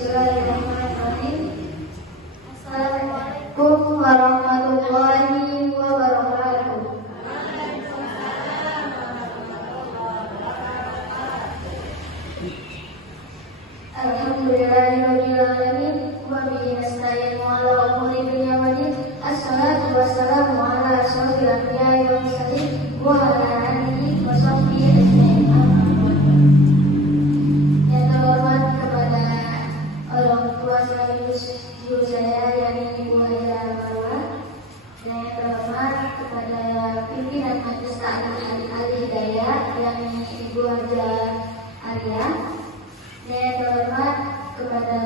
Bismillahirrahmanirrahim. Assalamualaikum warahmatullahi wabarakatuh. Alhamdulillahirabbil alamin wa bihi nasta'inu ala umuri dunya waddin. Assalatu wassalamu ala asyrofil anbiya'i wal mursalin wa ala alihi wa sahbihi ajma'in. Yang terhormat kepada orang tua sekaligus guru saya yakni Ibu Hajar Marwah, dan yang terhormat kepada pimpinan Majelis Taklim Al-Hidayah yakni Ibu Hajar Arya, dan yang terhormat kepada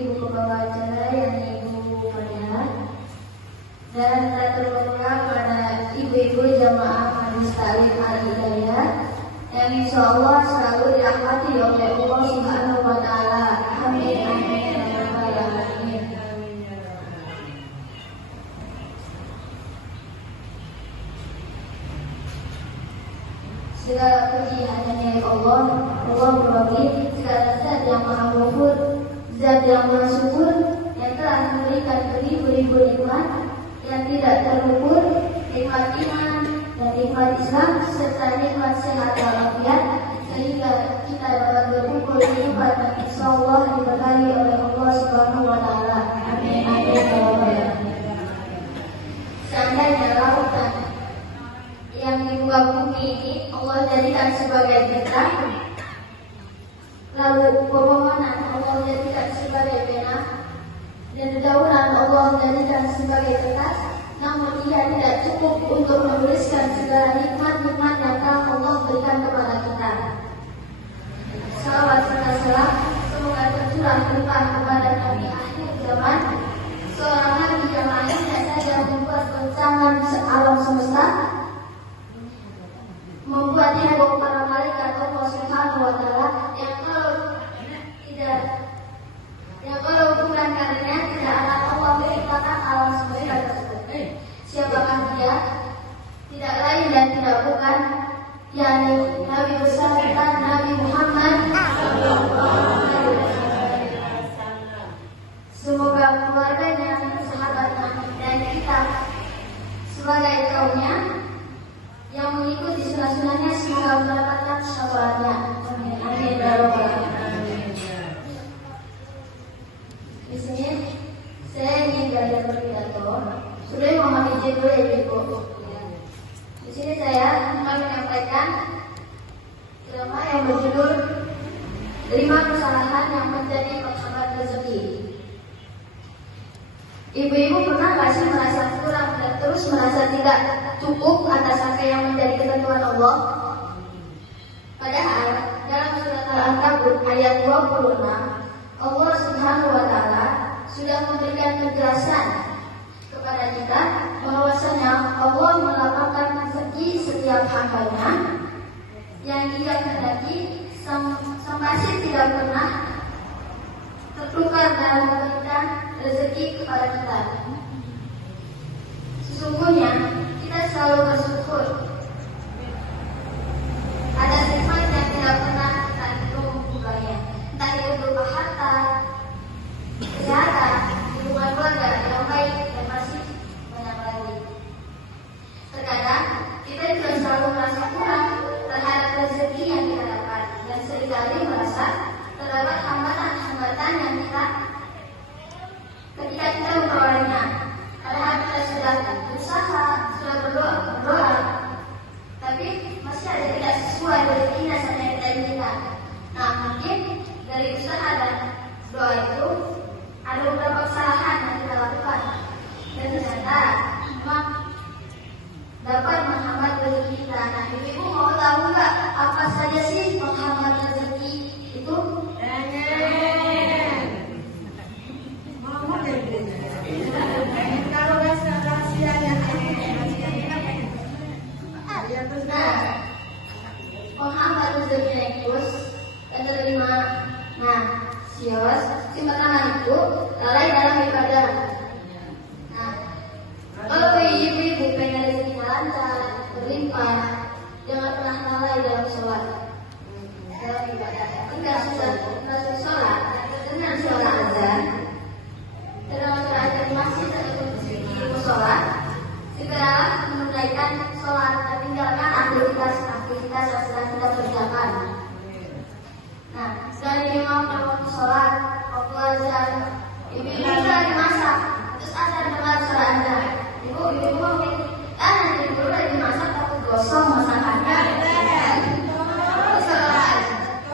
Ibu Pembawa acara yakni Ibu Maria, dan tak terlupa kepada ibu-ibu jamaah Majelis Taklim Al-Hidayah yang insyaallah selalu dirahmati oleh Allah Subhanahu wa taala. Amin amin ya rabbal alamin. Segala puji hanya milik Allah. Allah berwakil segala zat yang maha ghafur, zat yang maha syukur, yang telah memberikan beribu-ribu nikmat yang tidak terukur, nikmat iman dan nikmat Islam serta nikmat sehat walafiat, sehingga kita dapat berkumpul di tempat yang insyaallah diberkahi oleh Allah Subhanahu wa taala. Amin amin ya rabbal alamin. Seandainya lautan yang di muka bumi ini Allah jadikan sebagai bintang, lalu pepohonan Allah jadikan sebagai pena, dan dedaunan Allah jadikan sebagai kertas, namun ia tidak cukup untuk menuliskan segala nikmat-nikmat yang telah Allah berikan kepada kita. Salawat serta salam semoga tercurah limpah kepada Nabi akhir zaman, seorang Nabi yang lainnya saja membuat goncangan alam semesta, membuat heboh para malaikat Allah Subhanahu wa taala, yang kalau bukan karenanya tidak akan Allah menciptakan alam semesta tersebut. Siapakah dia? Tidak lain dan tidak bukan, yakni Nabi besar kita Nabi Muhammad. Semoga keluarganya, sahabatnya, dan kita sebagai kaumnya yang mengikuti sunnah-sunnahnya semoga mendapatkan syafaatnya. Amin amin ya rabbal alamin. Di sini saya ingin belajar berpidato. Sudah memahami judul Ibu. Di sini saya akan menyampaikan ceramah yang berjudul 5 kesalahan yang menjadi penghambat rezeki. Ibu-ibu pernah nggak sih merasa kurang dan terus merasa tidak cukup atas apa yang menjadi ketentuan Allah? Padahal dalam surat Al-Ankabut ayat 26, Allah Subhanahu wa taala sudah memberikan penjelasan kepada kita bahwasanya Allah melapangkan rezeki setiap hambanya yang ia kehendaki, sang Masih tidak pernah tertukar dalam memberikan rezeki kepada kita. Sesungguhnya kita selalu bersyukur ada nikmat yang tidak pernah kita hitung jumlahnya, entah itu berupa harta, kesehatan, hubungan keluarga yang baik, dan masih banyak lagi. Terkadang kita juga selalu merasa kurang terhadap rezeki yang kita dapat, dan seringkali merasa terdapat hambatan-hambatan yang kita ketika kita memperolehnya. Padahal kita sudah berusaha, sudah berdoa, tapi masih ada tidak sesuai rezekinya saja yang kita inginkan. Nah, mungkin dari usaha dan doa itu ada beberapa kesalahan yang kita lakukan, dan ternyata memang dapat menghambat rezeki kita. Nah, ibu mau tahu nggak apa saja sih penghambat rezeki itu? Kalau rahasianya penghambat rezeki yang terus dan terima. Nah, sios si pertama itu lalai dalam ibadah. Nah, kalau ibu-ibu pengen rezeki lancar, berlimpah, jangan pernah lalai dalam sholat. Dalam ibadah, ketika sudah sholat, dengan suara azan, dengan suara azan di masjid atau di musola, segeralah menunaikan sholat dan tinggalkan aktivitas yang sedang kita kerjakan. Nah, dari imam dan waktu sholat, waktu azan, ibu-ibu sudah dimasak, terus azan dengar suara azan. Ibu-ibu mungkin, nanti dulu lagi masak takut gosong masakannya.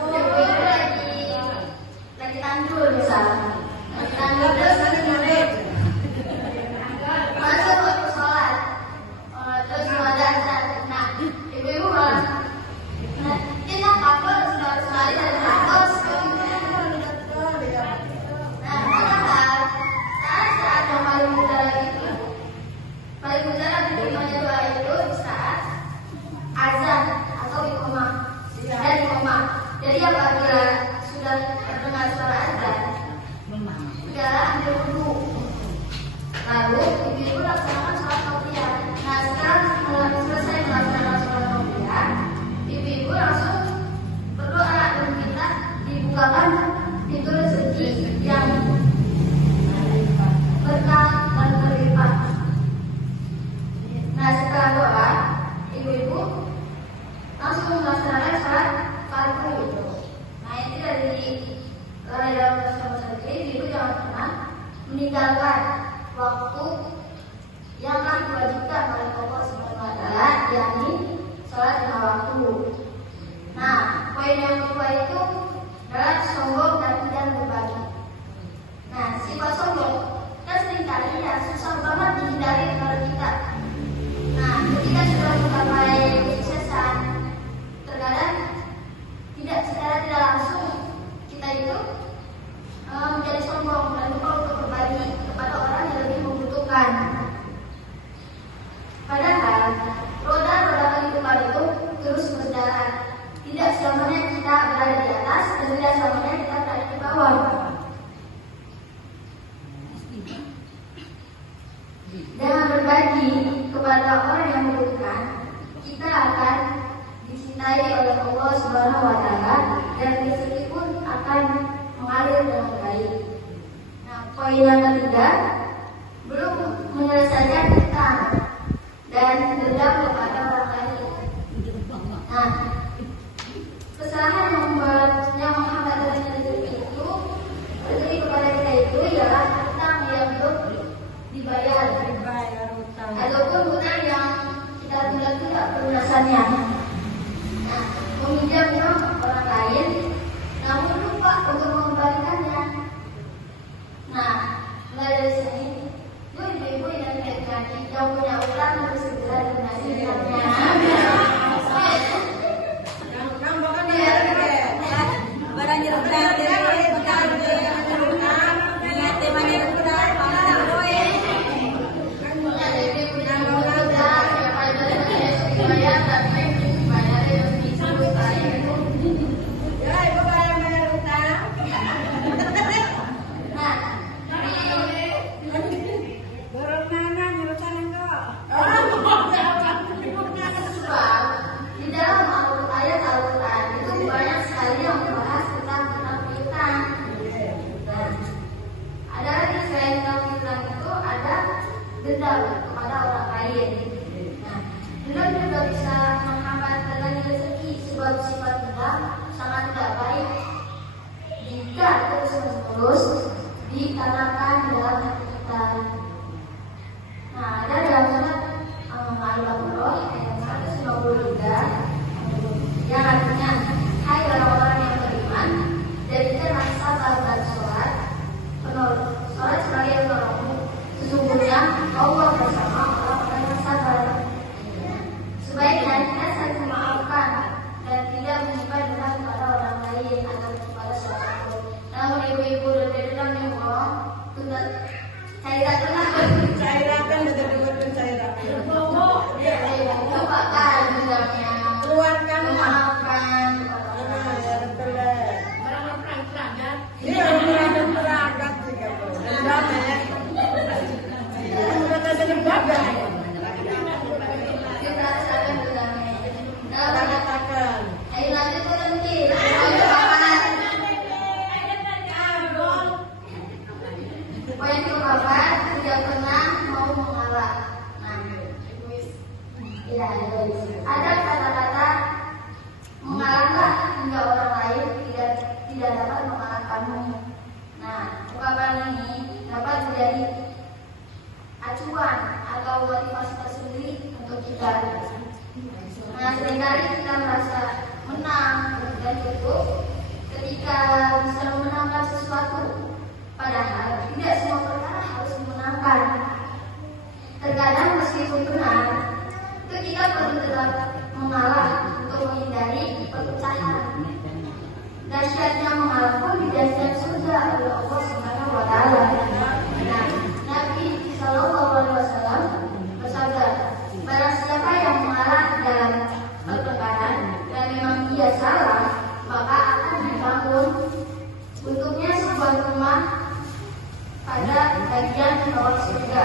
Ibu-ibu lagi tandur misalnya, lagi tandur terus lagi nyulik. Masuk waktu sholat, terus ada azan. Nah, ibu-ibu malah, kita kabel sekali dari kabel. Nah, padahal saat yang paling mudah itu, paling mudah di imannya doa itu saat azan atau iqamah. Dan iqamah. Jadi apabila sudah terdengar suara azan, segera ambil wudu. Lalu ibu-ibu laksanakan sholat tauhiyah. Nah, setelah selesai melaksanakan sholat tauhiyah, ibu-ibu langsung berdoa dan minta dibukakan pintu rezeki yang berkah dan berlimpah. Nah, setelah doa, ibu-ibu langsung melaksanakan sholat fardu. Nah, ini dari dalam bersama sendiri, ibu jangan pernah meninggalkan waktu yang telah diwajibkan oleh Allah Subhanahu wa Ta'ala, yakni sholat lima waktu. Nah, poin yang kedua itu adalah sombong dan tidak berbagi. Nah, sifat sombong kan seringkali ya susah banget dihindari dari kita. Nah, ketika sudah mencapai kesuksesan, terkadang secara tidak langsung kita itu menjadi sombong dan lupa untuk berbagi kepada orang yang lebih membutuhkan. Padahal roda-roda kehidupan itu terus berjalan. Tidak selamanya kita berada di atas dan tidak selamanya kita berada di bawah. Dengan berbagi kepada orang yang membutuhkan, kita akan dicintai oleh Allah Subhanahu wa Ta'ala dan rezeki pun akan mengalir dengan baik. Nah, poin yang ketiga, belum menyelesaikan hutang dan dendam kepada orang lain. Nah, kesalahan yang menghambat rezeki kepada kita itu ialah hutang yang belum dibayar ataupun hutang yang kita tunda-tunda pelunasannya. Nah, meminjam uang orang lain namun lupa untuk mengembalikannya. Nah, mulai dari tidak dapat mengalahkanmu. Nah, ungkapan ini dapat menjadi acuan atau motivasi tersendiri untuk kita. Nah, seringkali kita merasa menang dan cukup ketika bisa memenangkan sesuatu. Padahal tidak semua perkara harus dimenangkan. Terkadang meskipun benar, itu kita perlu tetap mengalah untuk menghindari perpecahan. Dahsyatnya mengalah pun dijanjikan surga oleh Allah Subhanahu wa Ta'ala. Nah, Nabi Shallallahu Alaihi Wasallam bersabda, barang siapa yang mengalah dalam perpecahan dan memang dia salah, maka akan dibangun untuknya sebuah rumah pada bagian bawah surga.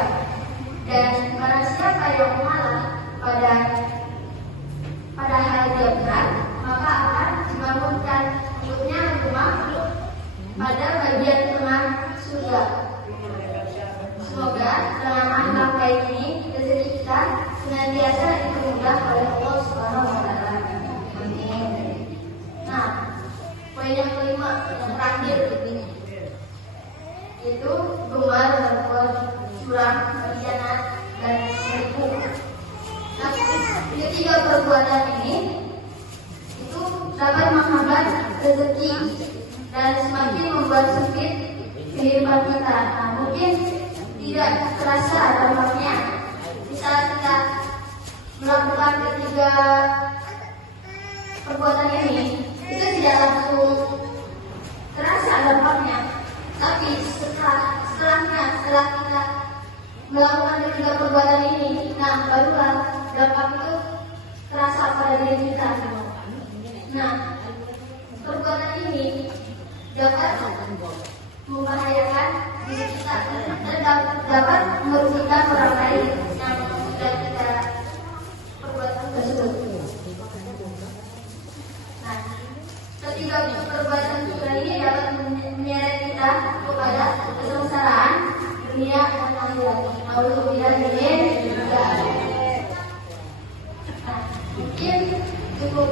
Dan barang siapa yang mengalah pada hal dia benar, maka akan dibangunkan untuknya rumah pada bagian tengah surga. Semoga dalam akhlak baik ini rezeki kita senantiasa dipermudah oleh Allah Subhanahu wa Ta'ala. Nah, poin yang kelima, yang terakhir itu gemar berbuat curang, berkhianat, dan selingkuh. Nah, ketiga perbuatan ini itu dapat menghambat rezeki dan semakin membuat sempit kehidupan kita. Nah, mungkin tidak terasa dampaknya. Di saat kita melakukan ketiga perbuatan ini, itu tidak langsung terasa dampaknya. Tapi setelah kita melakukan ketiga perbuatan ini, nah barulah dampak itu terasa pada diri kita. Nah, perbuatan ini dapat membahayakan diri kita dan dapat merugikan orang lain yang sudah kita perbuatan tersebut. Nah, ketiga perbuatan kita ini dapat menyeret kita kepada kesengsaraan dunia dan akhirat. Alhamdulillah ini juga. Nah, mungkin cukup